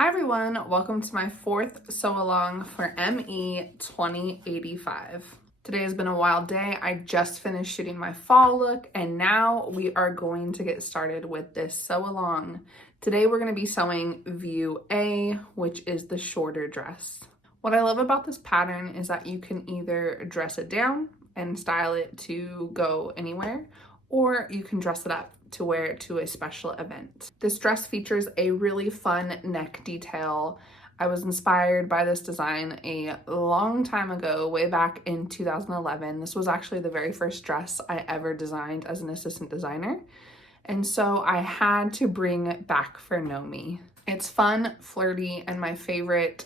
Hi everyone, welcome to my fourth sew along for ME2085. Today has been a wild day. I just finished shooting my fall look and now we are going to get started with this sew along. Today we're going to be sewing view A, which is the shorter dress. What I love about this pattern is that you can either dress it down and style it to go anywhere, or you can dress it up to wear it to a special event. This dress features a really fun neck detail. I was inspired by this design a long time ago, way back in 2011. This was actually the very first dress I ever designed as an assistant designer. And so I had to bring it back for Know Me. It's fun, flirty, and my favorite,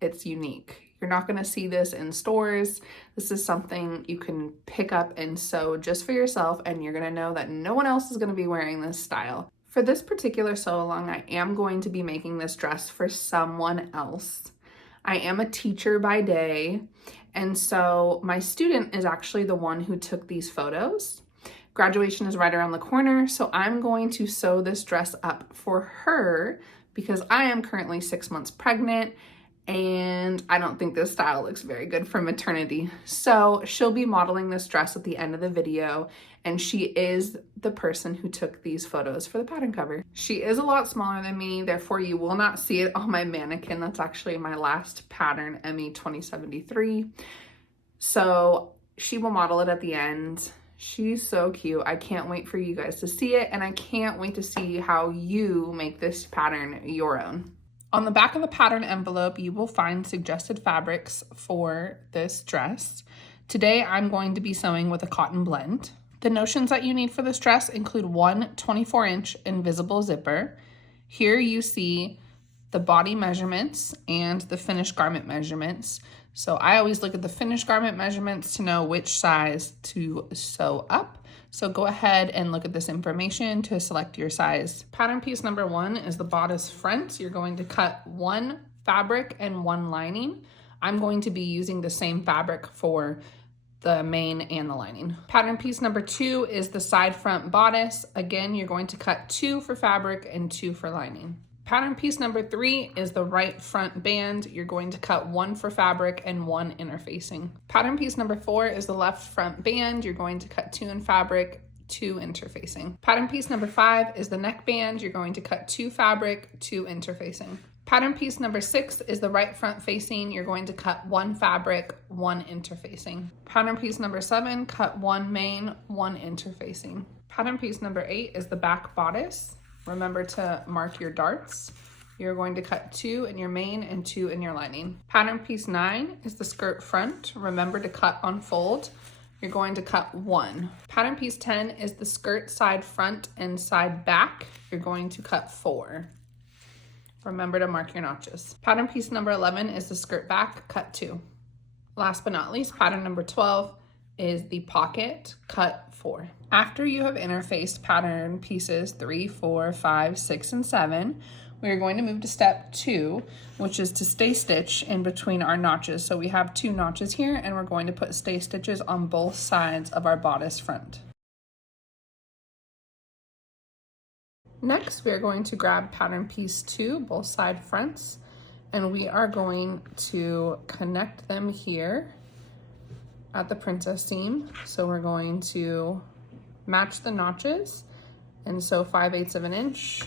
it's unique. You're not going to see this in stores. This is something you can pick up and sew just for yourself, and you're going to know that no one else is going to be wearing this style. For this particular sew along, I am going to be making this dress for someone else. I am a teacher by day, and so my student is actually the one who took these photos. Graduation is right around the corner, so I'm going to sew this dress up for her because I am currently 6 months pregnant and I don't think this style looks very good for maternity. So she'll be modeling this dress at the end of the video, and she is the person who took these photos for the pattern cover. She is a lot smaller than me, therefore you will not see it on my mannequin. That's actually my last pattern, ME2073. So she will model it at the end. She's so cute. I can't wait for you guys to see it, and I can't wait to see how you make this pattern your own. On the back of the pattern envelope, you will find suggested fabrics for this dress. Today, I'm going to be sewing with a cotton blend. The notions that you need for this dress include one 24-inch invisible zipper. Here you see the body measurements and the finished garment measurements. So I always look at the finished garment measurements to know which size to sew up. So go ahead and look at this information to select your size. Pattern piece number 1 is the bodice front. You're going to cut one fabric and one lining. I'm going to be using the same fabric for the main and the lining. Pattern piece number 2 is the side front bodice. Again, you're going to cut 2 for fabric and 2 for lining. Pattern piece number 3 is the right front band. You're going to cut 1 for fabric and 1 interfacing. Pattern piece number 4 is the left front band. You're going to cut 2 in fabric, 2 interfacing. Pattern piece number 5 is the neck band. You're going to cut 2 fabric, 2 interfacing. Pattern piece number 6 is the right front facing. You're going to cut 1 fabric, 1 interfacing. Pattern piece number 7, cut 1 main, 1 interfacing. Pattern piece number 8 is the back bodice. Remember to mark your darts. You're going to cut 2 in your main and 2 in your lining. Pattern piece 9 is the skirt front. Remember to cut on fold. You're going to cut 1. Pattern piece 10 is the skirt side front and side back. You're going to cut 4. Remember to mark your notches. Pattern piece number 11 is the skirt back, cut 2. Last but not least, pattern number 12 is the pocket, cut 4. After you have interfaced pattern pieces 3, 4, 5, 6, and 7, we are going to move to step 2, which is to stay stitch in between our notches. So we have 2 notches here, and we're going to put stay stitches on both sides of our bodice front. Next, we are going to grab pattern piece 2, both side fronts, and we are going to connect them here at the princess seam. So we're going to match the notches and sew 5/8 of an inch,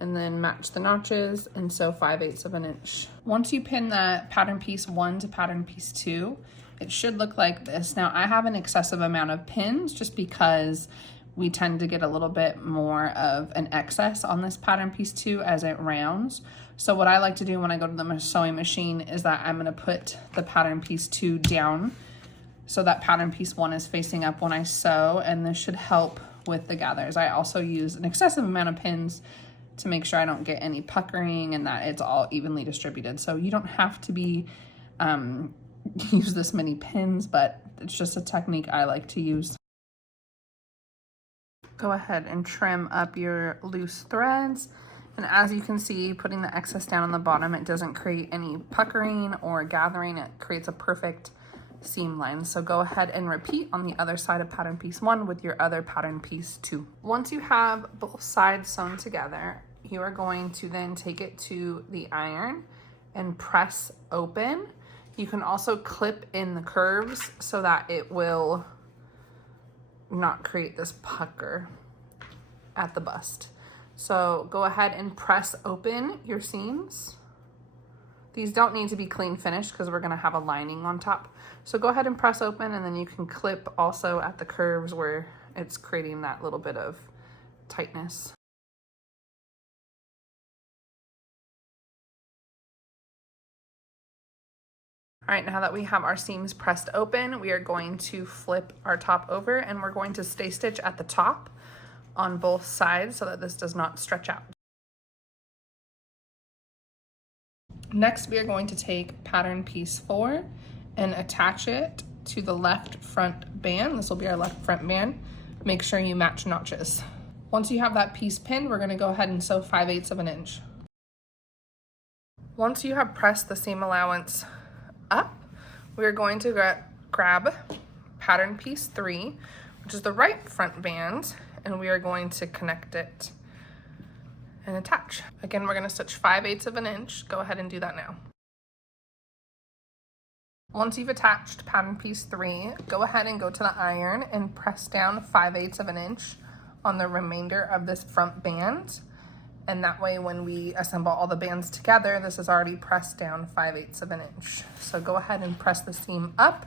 and then match the notches and sew 5/8 of an inch. Once you pin the pattern piece 1 to pattern piece 2, it should look like this. Now I have an excessive amount of pins just because we tend to get a little bit more of an excess on this pattern piece 2 as it rounds. So what I like to do when I go to the sewing machine is that I'm gonna put the pattern piece 2 down so that pattern piece 1 is facing up when I sew, and this should help with the gathers. I also use an excessive amount of pins to make sure I don't get any puckering and that it's all evenly distributed. So you don't have to be use this many pins, but it's just a technique I like to use. Go ahead and trim up your loose threads. And as you can see, putting the excess down on the bottom, it doesn't create any puckering or gathering. It creates a perfect seam line. So go ahead and repeat on the other side of pattern piece 1 with your other pattern piece 2. Once you have both sides sewn together, you are going to then take it to the iron and press open. You can also clip in the curves so that it will not create this pucker at the bust. So go ahead and press open your seams. These don't need to be clean finished because we're gonna have a lining on top. So go ahead and press open, and then you can clip also at the curves where it's creating that little bit of tightness. All right, now that we have our seams pressed open, we are going to flip our top over, and we're going to stay stitch at the top on both sides so that this does not stretch out. Next, we are going to take pattern piece 4 and attach it to the left front band. This will be our left front band. Make sure you match notches. Once you have that piece pinned, we're gonna go ahead and sew 5/8 of an inch. Once you have pressed the seam allowance up, we are going to grab pattern piece 3, which is the right front band, and we are going to connect it and attach. Again, we're gonna stitch 5/8 of an inch. Go ahead and do that now. Once you've attached pattern piece 3, go ahead and go to the iron and press down 5/8 of an inch on the remainder of this front band. And that way, when we assemble all the bands together, this is already pressed down 5/8 of an inch. So go ahead and press the seam up,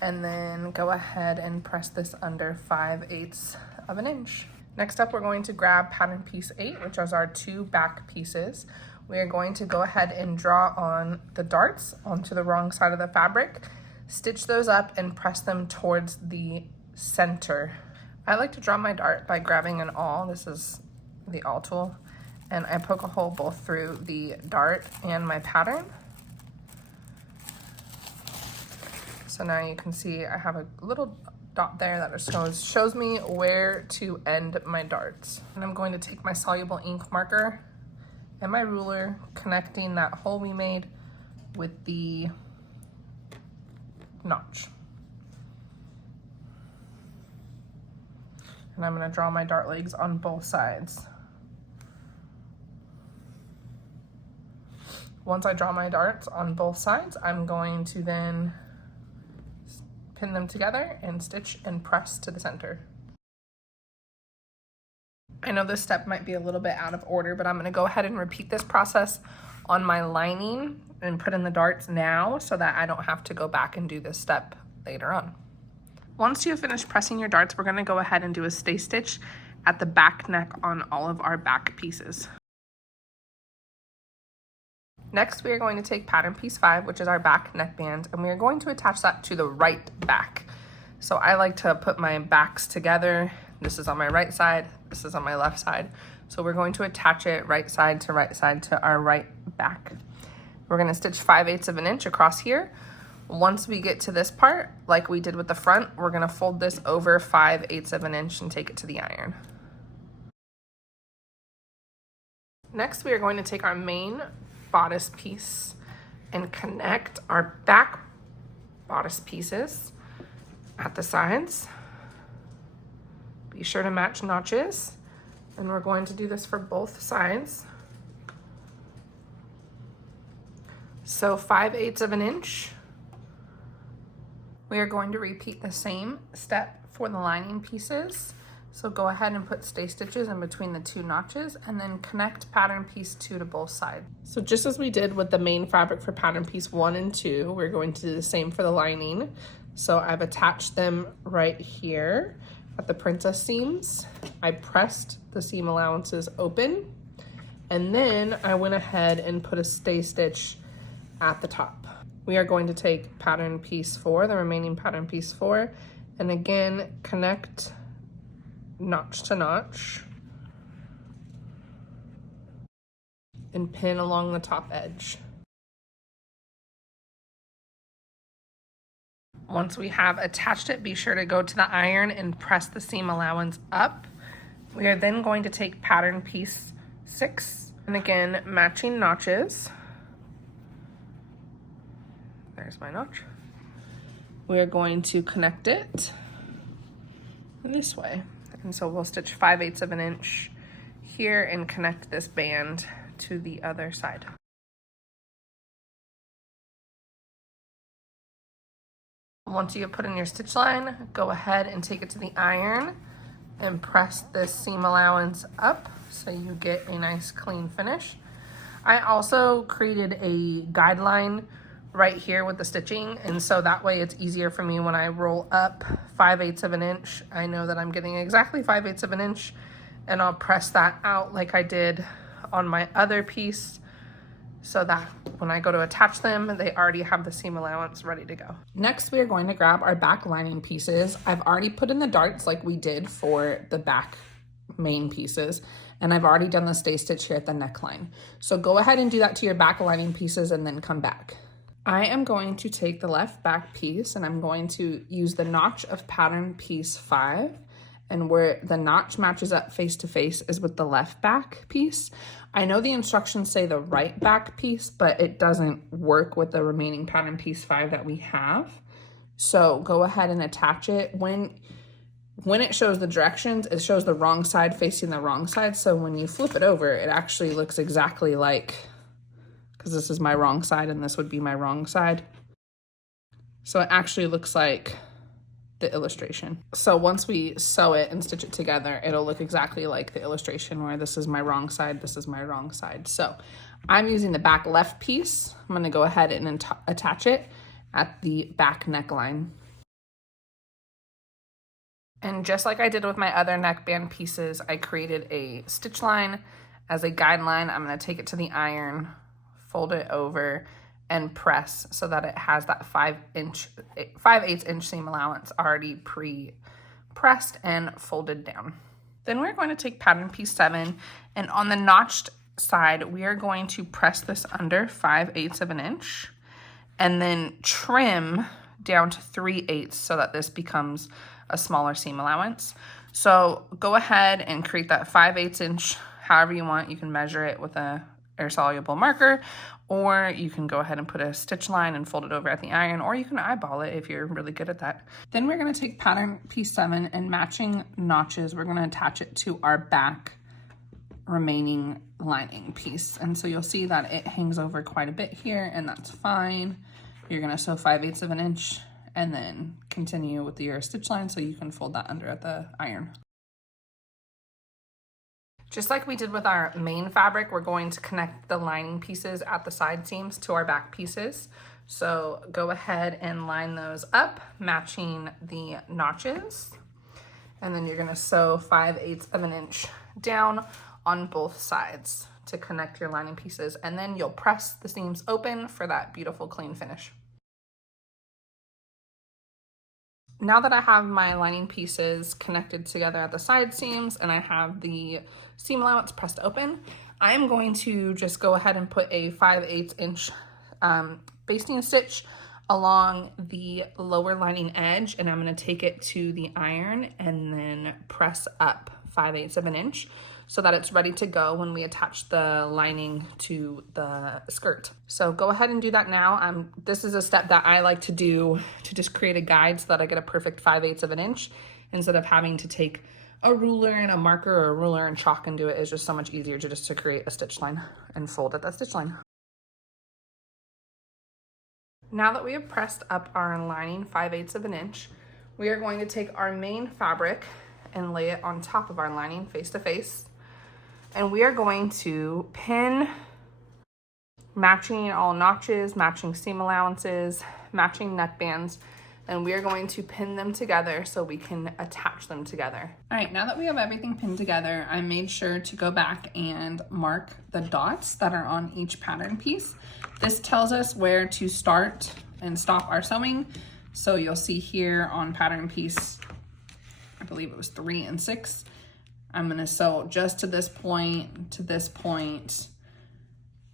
and then go ahead and press this under 5/8 of an inch. Next up, we're going to grab pattern piece 8, which is our 2 back pieces. We are going to go ahead and draw on the darts onto the wrong side of the fabric, stitch those up, and press them towards the center. I like to draw my dart by grabbing an awl. This is the awl tool, and I poke a hole both through the dart and my pattern. So now you can see I have a little dot there that shows me where to end my darts. And I'm going to take my soluble ink marker and my ruler, connecting that hole we made with the notch. And I'm going to draw my dart legs on both sides. Once I draw my darts on both sides, I'm going to then pin them together and stitch and press to the center. I know this step might be a little bit out of order, but I'm going to go ahead and repeat this process on my lining and put in the darts now so that I don't have to go back and do this step later on. Once you have finished pressing your darts, we're going to go ahead and do a stay stitch at the back neck on all of our back pieces. Next, we are going to take pattern piece 5, which is our back neckband, and we are going to attach that to the right back. So I like to put my backs together. This is on my right side, this is on my left side. So we're going to attach it right side to our right back. We're going to stitch 5/8 of an inch across here. Once we get to this part, like we did with the front, we're going to fold this over 5/8 of an inch and take it to the iron. Next, we are going to take our main bodice piece and connect our back bodice pieces at the sides. Be sure to match notches, and we're going to do this for both sides. So 5/8 of an inch. We are going to repeat the same step for the lining pieces. So go ahead and put stay stitches in between the 2 notches, and then connect pattern piece 2 to both sides. So just as we did with the main fabric for pattern piece 1 and 2, we're going to do the same for the lining. So I've attached them right here at the princess seams. I pressed the seam allowances open, and then I went ahead and put a stay stitch at the top. We are going to take pattern piece 4, the remaining pattern piece 4, and again connect notch to notch and pin along the top edge. Once we have attached it, be sure to go to the iron and press the seam allowance up. We are then going to take pattern piece 6, and again matching notches. There's my notch. We are going to connect it this way. And so we'll stitch 5/8 of an inch here and connect this band to the other side. Once you have put in your stitch line, go ahead and take it to the iron and press this seam allowance up so you get a nice clean finish. I also created a guideline right here with the stitching, and so that way it's easier for me when I roll up 5/8 of an inch. I know that I'm getting exactly 5/8 of an inch, and I'll press that out like I did on my other piece, so that when I go to attach them, they already have the seam allowance ready to go. Next, we are going to grab our back lining pieces. I've already put in the darts like we did for the back main pieces, and I've already done the stay stitch here at the neckline. So go ahead and do that to your back lining pieces and then come back. I am going to take the left back piece and I'm going to use the notch of pattern piece 5, and where the notch matches up face to face is with the left back piece. I know the instructions say the right back piece, but it doesn't work with the remaining pattern piece 5 that we have. So go ahead and attach it. When it shows the directions, it shows the wrong side facing the wrong side. So when you flip it over, it actually looks exactly like, because this is my wrong side and this would be my wrong side. So it actually looks like the illustration. So once we sew it and stitch it together, it'll look exactly like the illustration where this is my wrong side, this is my wrong side. So I'm using the back left piece. I'm gonna go ahead and attach it at the back neckline. And just like I did with my other neckband pieces, I created a stitch line as a guideline. I'm gonna take it to the iron, fold it over, and press so that it has that 5/8 inch seam allowance already pre-pressed and folded down. Then we're going to take pattern piece 7, and on the notched side, we are going to press this under 5/8 of an inch and then trim down to 3/8 so that this becomes a smaller seam allowance. So go ahead and create that 5/8 inch however you want. You can measure it with a air soluble marker, or you can go ahead and put a stitch line and fold it over at the iron, or you can eyeball it if you're really good at that. Then we're going to take pattern piece 7 and matching notches, we're going to attach it to our back remaining lining piece. And so you'll see that it hangs over quite a bit here, and that's fine. You're going to sew 5/8 of an inch and then continue with your stitch line so you can fold that under at the iron. Just like we did with our main fabric, we're going to connect the lining pieces at the side seams to our back pieces. So go ahead and line those up, matching the notches. And then you're gonna sew 5/8 of an inch down on both sides to connect your lining pieces. And then you'll press the seams open for that beautiful clean finish. Now that I have my lining pieces connected together at the side seams and I have the seam allowance pressed open, I'm going to just go ahead and put a 5/8 inch basting stitch along the lower lining edge, and I'm going to take it to the iron and then press up 5/8 of an inch so that it's ready to go when we attach the lining to the skirt. So go ahead and do that now. This is a step that I like to do to just create a guide so that I get a perfect 5/8 of an inch instead of having to take a ruler and a marker or a ruler and chalk and do it. Is just so much easier to create a stitch line and fold at that stitch line. Now that we have pressed up our lining 5/8 of an inch, we are going to take our main fabric and lay it on top of our lining face to face. And we are going to pin, matching all notches, matching seam allowances, matching neckbands, and we are going to pin them together so we can attach them together. All right, now that we have everything pinned together, I made sure to go back and mark the dots that are on each pattern piece. This tells us where to start and stop our sewing. So you'll see here on pattern piece, I believe it was 3 and 6, I'm gonna sew just to this point,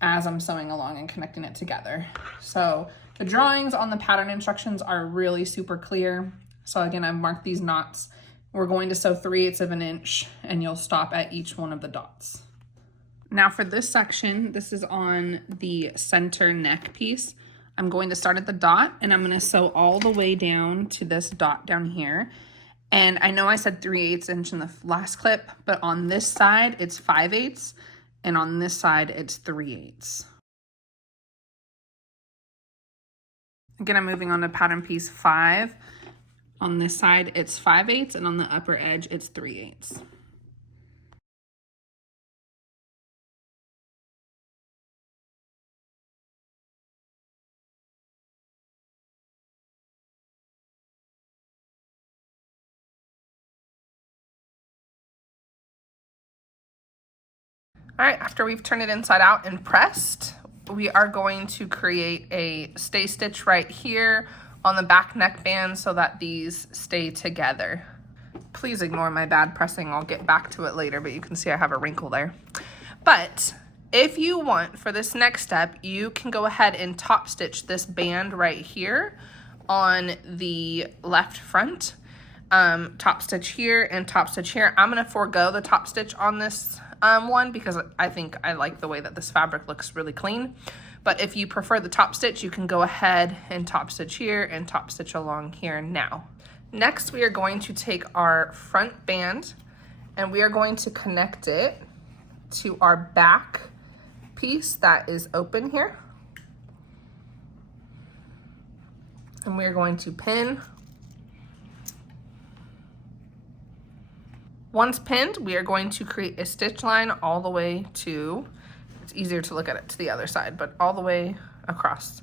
as I'm sewing along and connecting it together. So the drawings on the pattern instructions are really super clear. So again, I've marked these knots. We're going to sew 3/8 of an inch and you'll stop at each one of the dots. Now for this section, this is on the center neck piece. I'm going to start at the dot and I'm gonna sew all the way down to this dot down here. And I know I said 3/8 inch in the last clip, but on this side it's 5/8, and on this side it's 3/8. Again, I'm moving on to pattern piece 5. On this side it's 5/8, and on the upper edge it's 3/8. All right, after we've turned it inside out and pressed, we are going to create a stay stitch right here on the back neckband so that these stay together. Please ignore my bad pressing. I'll get back to it later, but you can see I have a wrinkle there. But if you want, for this next step, you can go ahead and top stitch this band right here on the left front. Top stitch here and top stitch here. I'm gonna forego the top stitch on this one because I think I like the way that this fabric looks really clean. But if you prefer the top stitch, you can go ahead and top stitch here and top stitch along here now. Next, we are going to take our front band and we are going to connect it to our back piece that is open here. And we are going to pin. Once pinned, we are going to create a stitch line all the way to, it's easier to look at it to the other side, but all the way across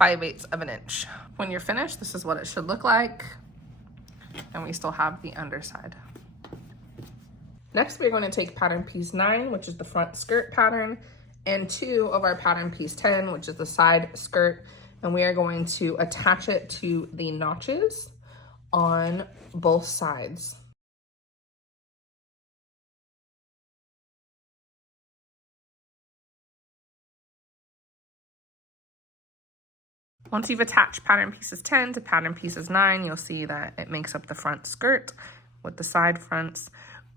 5/8 of an inch. When you're finished, this is what it should look like. And we still have the underside. Next, we're going to take pattern piece 9, which is the front skirt pattern, and 2 of our pattern piece 10, which is the side skirt, and we are going to attach it to the notches on both sides. Once you've attached pattern pieces 10 to pattern pieces 9, you'll see that it makes up the front skirt with the side fronts.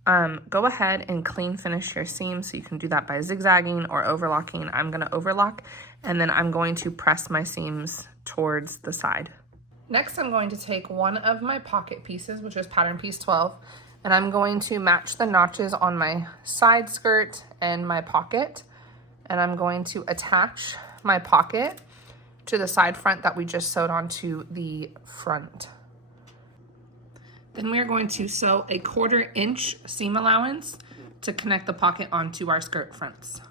Go ahead and clean finish your seam, so you can do that by zigzagging or overlocking. I'm going to overlock, and then I'm going to press my seams towards the side. Next, I'm going to take one of my pocket pieces, which is pattern piece 12, and I'm going to match the notches on my side skirt and my pocket, and I'm going to attach my pocket to the side front that we just sewed onto the front. Then we are going to sew a 1/4 inch seam allowance to connect the pocket onto our skirt fronts.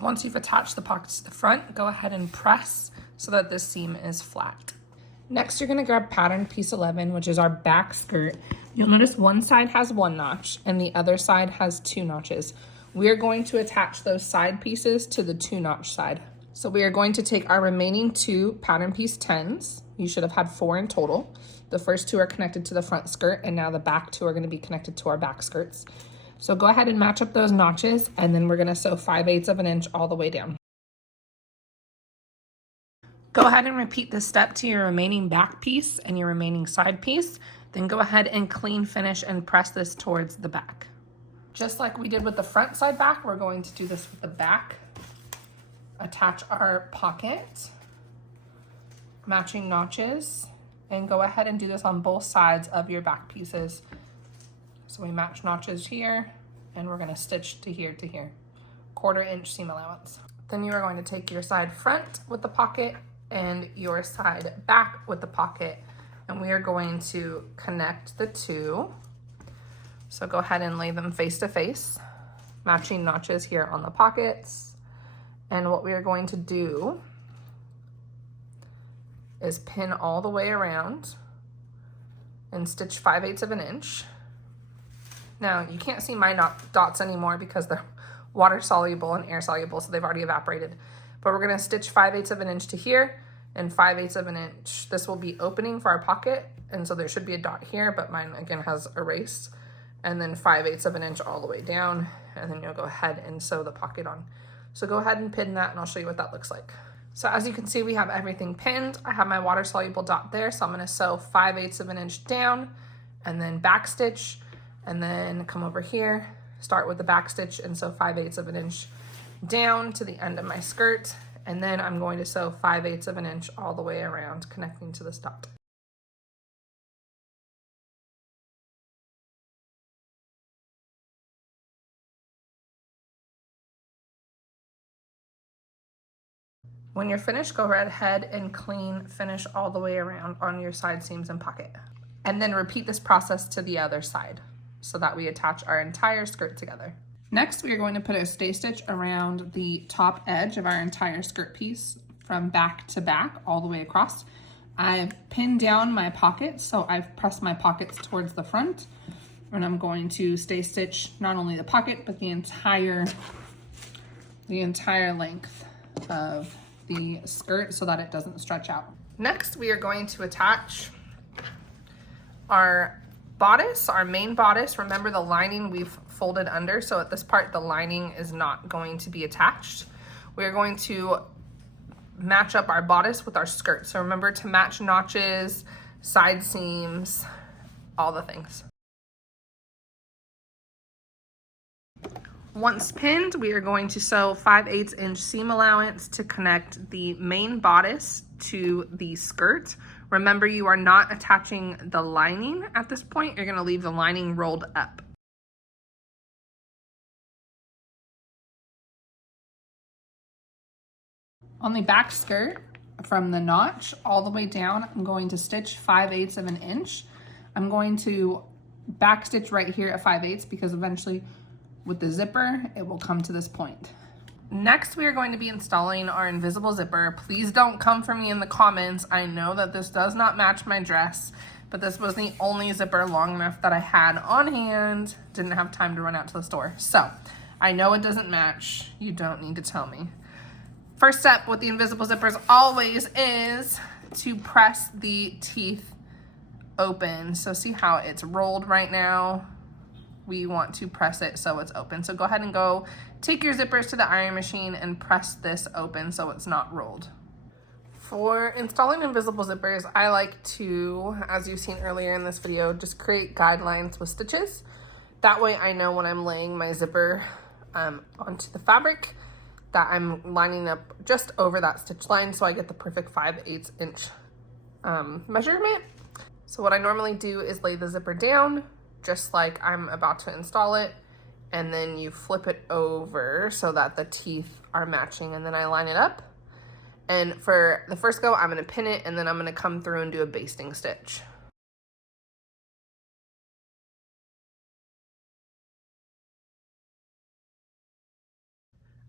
Once you've attached the pocket to the front, go ahead and press so that this seam is flat. Next, you're going to grab pattern piece 11, which is our back skirt. You'll notice one side has 1 notch and the other side has 2 notches. We are going to attach those side pieces to the 2 notch side. So we are going to take our remaining 2 pattern piece 10s. You should have had 4 in total. The first 2 are connected to the front skirt, and now the back 2 are going to be connected to our back skirts. So go ahead and match up those notches, and then we're going to sew 5/8 of an inch all the way down. Go ahead and repeat this step to your remaining back piece and your remaining side piece. Then go ahead and clean finish and press this towards the back. Just like we did with the front side back, we're going to do this with the back. Attach our pocket, matching notches, and go ahead and do this on both sides of your back pieces. So we match notches here, and we're going to stitch to here to here. 1/4 inch seam allowance. Then you are going to take your side front with the pocket and your side back with the pocket, and we are going to connect the 2. So go ahead and lay them face to face, matching notches here on the pockets. And what we are going to do is pin all the way around and stitch 5/8 of an inch. Now you can't see my dots anymore because they're water soluble and air soluble, so they've already evaporated. But we're gonna stitch 5/8 of an inch to here and 5/8 of an inch. This will be opening for our pocket, and so there should be a dot here, but mine again has erased. And then 5/8 of an inch all the way down, and then you'll go ahead and sew the pocket on. So go ahead and pin that, and I'll show you what that looks like. So as you can see, we have everything pinned. I have my water soluble dot there, so I'm gonna sew 5/8 of an inch down, and then back stitch, and then come over here, start with the back stitch and sew 5/8 of an inch down to the end of my skirt, and then I'm going to sew 5/8 of an inch all the way around, connecting to this dot. When you're finished, go right ahead and clean finish all the way around on your side seams and pocket. And then repeat this process to the other side so that we attach our entire skirt together. Next, we are going to put a stay stitch around the top edge of our entire skirt piece from back to back all the way across. I've pinned down my pockets, so I've pressed my pockets towards the front, and I'm going to stay stitch not only the pocket, but the entire length of the skirt so that it doesn't stretch out. Next, we are going to attach our bodice, our main bodice. Remember, the lining we've folded under, so at this part the lining is not going to be attached. We're going to match up our bodice with our skirt. So remember to match notches, side seams, all the things. Once pinned, we are going to sew 5/8 inch seam allowance to connect the main bodice to the skirt. Remember, you are not attaching the lining at this point. You're going to leave the lining rolled up. On the back skirt, from the notch all the way down, I'm going to stitch 5/8 of an inch. I'm going to back stitch right here at 5/8 because eventually with the zipper, it will come to this point. Next, we are going to be installing our invisible zipper. Please don't come for me in the comments. I know that this does not match my dress, but this was the only zipper long enough that I had on hand. Didn't have time to run out to the store. So I know it doesn't match. You don't need to tell me. First step with the invisible zippers always is to press the teeth open. So see how it's rolled right now? We want to press it so it's open. So go ahead and go take your zippers to the iron machine and press this open so it's not rolled. For installing invisible zippers, I like to, as you've seen earlier in this video, just create guidelines with stitches. That way I know when I'm laying my zipper onto the fabric that I'm lining up just over that stitch line so I get the perfect 5/8 inch measurement. So what I normally do is lay the zipper down just like I'm about to install it, and then you flip it over so that the teeth are matching, and then I line it up. And for the first go, I'm gonna pin it, and then I'm gonna come through and do a basting stitch.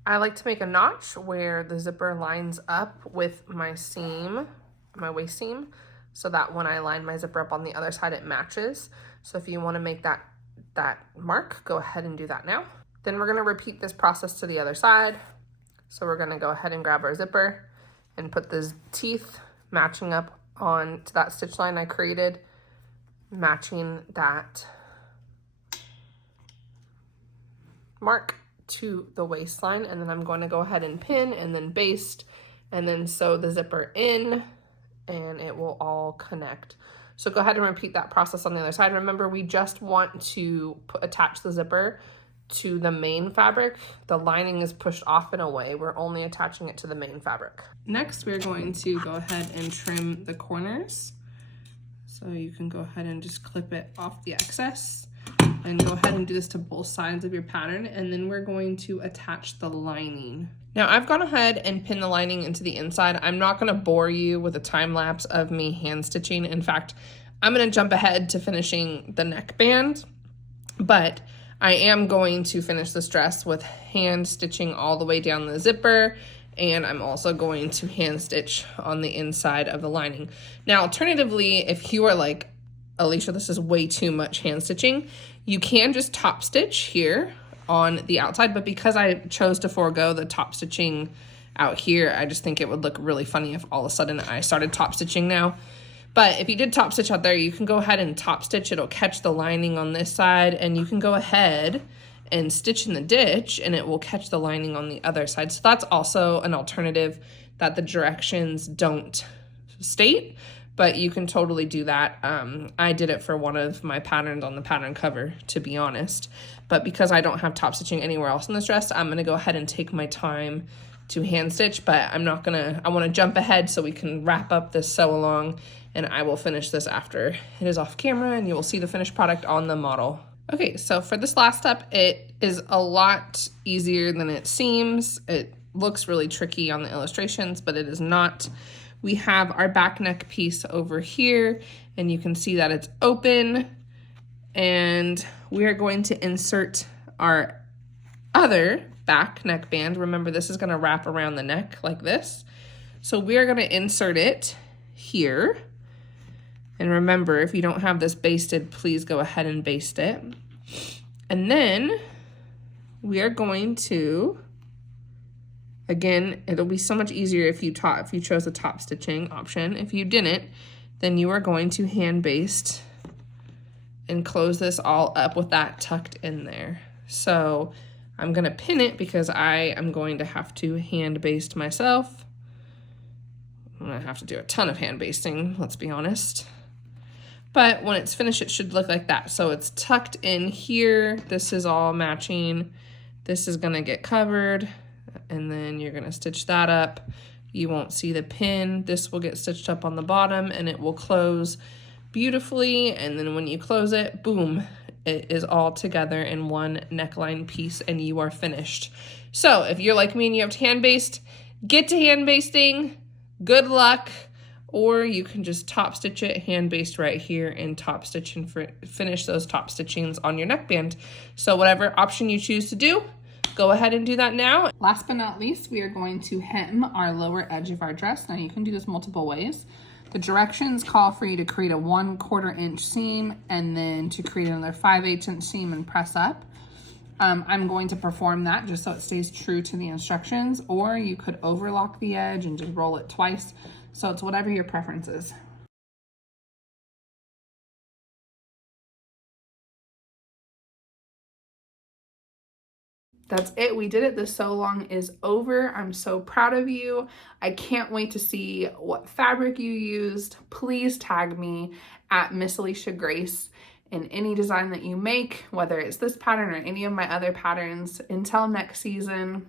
I like to make a notch where the zipper lines up with my seam, my waist seam, so that when I line my zipper up on the other side, it matches. So if you want to make that mark, go ahead and do that now. Then we're going to repeat this process to the other side. So we're going to go ahead and grab our zipper and put the teeth matching up on to that stitch line I created, matching that mark to the waistline, and then I'm going to go ahead and pin and then baste and then sew the zipper in, and it will all connect. So go ahead and repeat that process on the other side. Remember, we just want to attach the zipper to the main fabric. The lining is pushed off and away. We're only attaching it to the main fabric. Next, we're going to go ahead and trim the corners. So you can go ahead and just clip it off the excess, and go ahead and do this to both sides of your pattern. And then we're going to attach the lining. Now I've gone ahead and pinned the lining into the inside. I'm not gonna bore you with a time lapse of me hand stitching. In fact, I'm gonna jump ahead to finishing the neckband, but I am going to finish this dress with hand stitching all the way down the zipper, and I'm also going to hand stitch on the inside of the lining. Now, alternatively, if you are like, Alisha, this is way too much hand stitching, you can just top stitch here on the outside, but because I chose to forego the top stitching out here, I just think it would look really funny if all of a sudden I started top stitching now. But if you did top stitch out there, you can go ahead and top stitch. It'll catch the lining on this side, and you can go ahead and stitch in the ditch and it will catch the lining on the other side. So that's also an alternative that the directions don't state, but you can totally do that. I did it for one of my patterns on the pattern cover, to be honest. But because I don't have top stitching anywhere else in this dress, I'm gonna go ahead and take my time to hand stitch, but I'm not gonna, I wanna jump ahead so we can wrap up this sew along, and I will finish this after it is off camera and you will see the finished product on the model. Okay, so for this last step, it is a lot easier than it seems. looks really tricky on the illustrations, but it is not. We have our back neck piece over here, and you can see that it's open, and we are going to insert our other back neckband. Remember, this is going to wrap around the neck like this. So we are going to insert it here. And remember, if you don't have this basted, please go ahead and baste it. And then we are going to, again, it'll be so much easier if you chose the top stitching option. If you didn't, then you are going to hand baste and close this all up with that tucked in there. So I'm gonna pin it because I am going to have to hand baste myself. I'm gonna have to do a ton of hand basting, let's be honest. But when it's finished, it should look like that. So it's tucked in here. This is all matching. This is gonna get covered, and then you're gonna stitch that up. You won't see the pin. This will get stitched up on the bottom, and it will close beautifully. And then when you close it, boom, it is all together in one neckline piece, and you are finished. So if you're like me and you have to hand baste, get to hand basting. Good luck. Or you can just top stitch it, hand baste right here, and top stitch and finish those top stitchings on your neckband. So whatever option you choose to do, go ahead and do that now. Last but not least, we are going to hem our lower edge of our dress. Now you can do this multiple ways. The directions call for you to create a 1/4 inch seam and then to create another 5/8 inch seam and press up. I'm going to perform that just so it stays true to the instructions, or you could overlock the edge and just roll it twice. So it's whatever your preference is. That's it. We did it. The sew along is over. I'm so proud of you. I can't wait to see what fabric you used. Please tag me at Miss Alisha Grace in any design that you make, whether it's this pattern or any of my other patterns. Until next season,